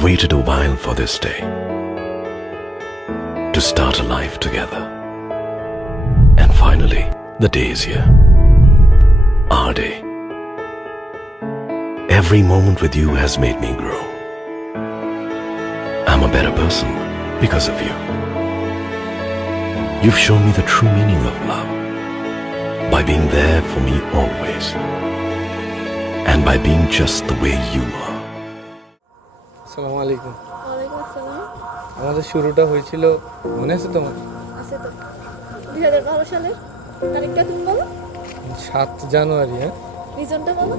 I've waited a while for this day, to start a life together. And finally, the day is here. Our day. Every moment with you has made me grow. I'm a better person because of you. You've shown me the true meaning of love by being there for me always, and by being just the way you are. আসসালামু আলাইকুম। ওয়ালাইকুম আসসালাম। আমাদের শুরুটা হয়েছিল মনে আছে তোমার? আছে তো 2012 সালের তারিখটা তুমি বলো। 7 জানুয়ারি। হ্যাঁ, রিজনটা বলো।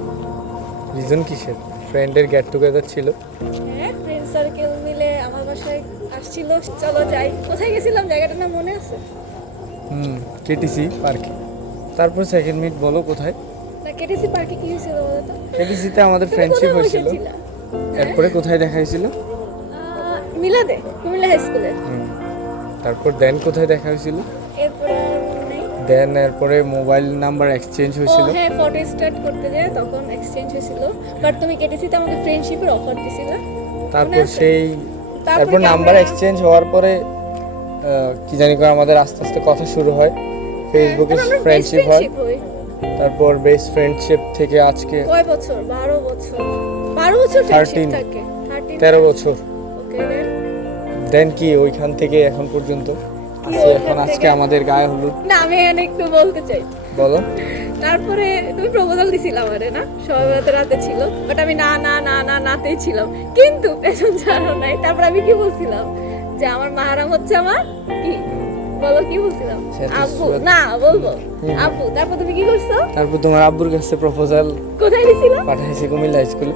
রিজন কিসের? ফ্রেন্ডের গেট টুগেদার ছিল। হ্যাঁ, ফ্রেন্ড সার্কেল মিলে আমার বাসায় আসছিল। চলো যাই। কোথায় গেছিলাম জায়গাটার নাম মনে আছে? কেটিসি পার্কে। তারপর সেকেন্ড মিট বলো কোথায়? না, কেটিসি পার্কে কি হয়েছিল বলো তো? কেটিসিতে আমাদের ফ্রেন্ডশিপ হয়েছিল। এরপরে কোথায় দেখা হয়েছিল? মিলাদে, কুমিল্লা হাই স্কুলে। তারপর দেন কোথায় দেখা হয়েছিল? এরপরে নেই। দেন এরপরে মোবাইল নাম্বার এক্সচেঞ্জ হয়েছিল। হ্যাঁ, ফটো স্টার্ট করতে যায় তখন এক্সচেঞ্জ হয়েছিল। বাট তুমি কেটিসিতে আমাকে ফ্রেন্ডশিপের অফার দিছিলে। তারপর সেই তারপর কি নাম্বার আমরা- এক্সচেঞ্জ হওয়ার পরে কি জানি করে আমাদের আস্তে আস্তে কথা শুরু হয়, ফেসবুকে তারপর আমরা ফ্রেন্ডশিপ best হয়। friendship হই। তারপর বেস্ট ফ্রেন্ডশিপ থেকে আজকে কয় বছর? 12 বছর। 12 বছর ফ্রেন্ডশিপ 13 থাকে। 13 বছর। ওকে দেন। দেন কি ওইখান থেকে এখন পর্যন্ত আছে। এখন আজকে আমাদের গায়ে হলুদ। না, আমি এখানে একটু বলতে চাই। বলো। তারপরে তুমি প্রপোজাল দিছিলে আমারে, না? সবাই রাতে ছিল, বাট আমি না না না না নাতেই ছিলাম, কিন্তু পেছন ছাড়াও নাই। তারপর আমি কি বলছিলাম? যে আমার মাহারাম হচ্ছে আমার কি, বলো কি বলছিলাম? সেটা আব্বু। সুরাত- না, বলবো আব্বু। তারপর তুমি কি করছো? তারপর তোমার আব্বুর কাছে প্রপোজাল কোথায় দিছিল? পাঠাইছি কুমিল্লা স্কুলে।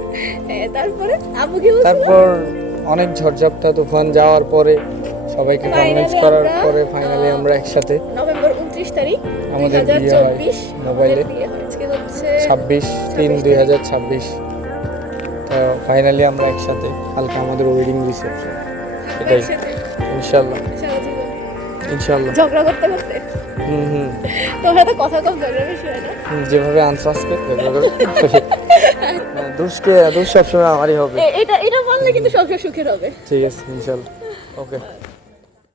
তারপরে আব্বু কি বলছিল? তারপর অনেক ঝড়ঝাপটা তুফান যাওয়ার পরে সবাইকে কনভিন্স Finally করার আমরা, পরে ফাইনালি আমরা একসাথে নভেম্বর 29 তারিখ আমাদের বিয়ে হয় 2024 মোবাইলে। আমাদের বিয়ে হয়। আজকে হচ্ছে 26/3/2026। তো ফাইনালি আমরা একসাথে, কালকে আমাদের ওয়েডিং রিসেপশন। এটাই একসাথে ইনশাল্লাহ সারা জীবন ইনশাল্লাহ। ঝগড়া করতে করতে। হুম তোমরা তো কথা কম ঝগড়া বেশি হয় না? যেভাবে আনসার আসবে দুষ সবসময় আমারই হবে। এটা বললে কিন্তু সবসময় সুখের হবে। ঠিক আছে ইনশাল্লাহ। ওকে।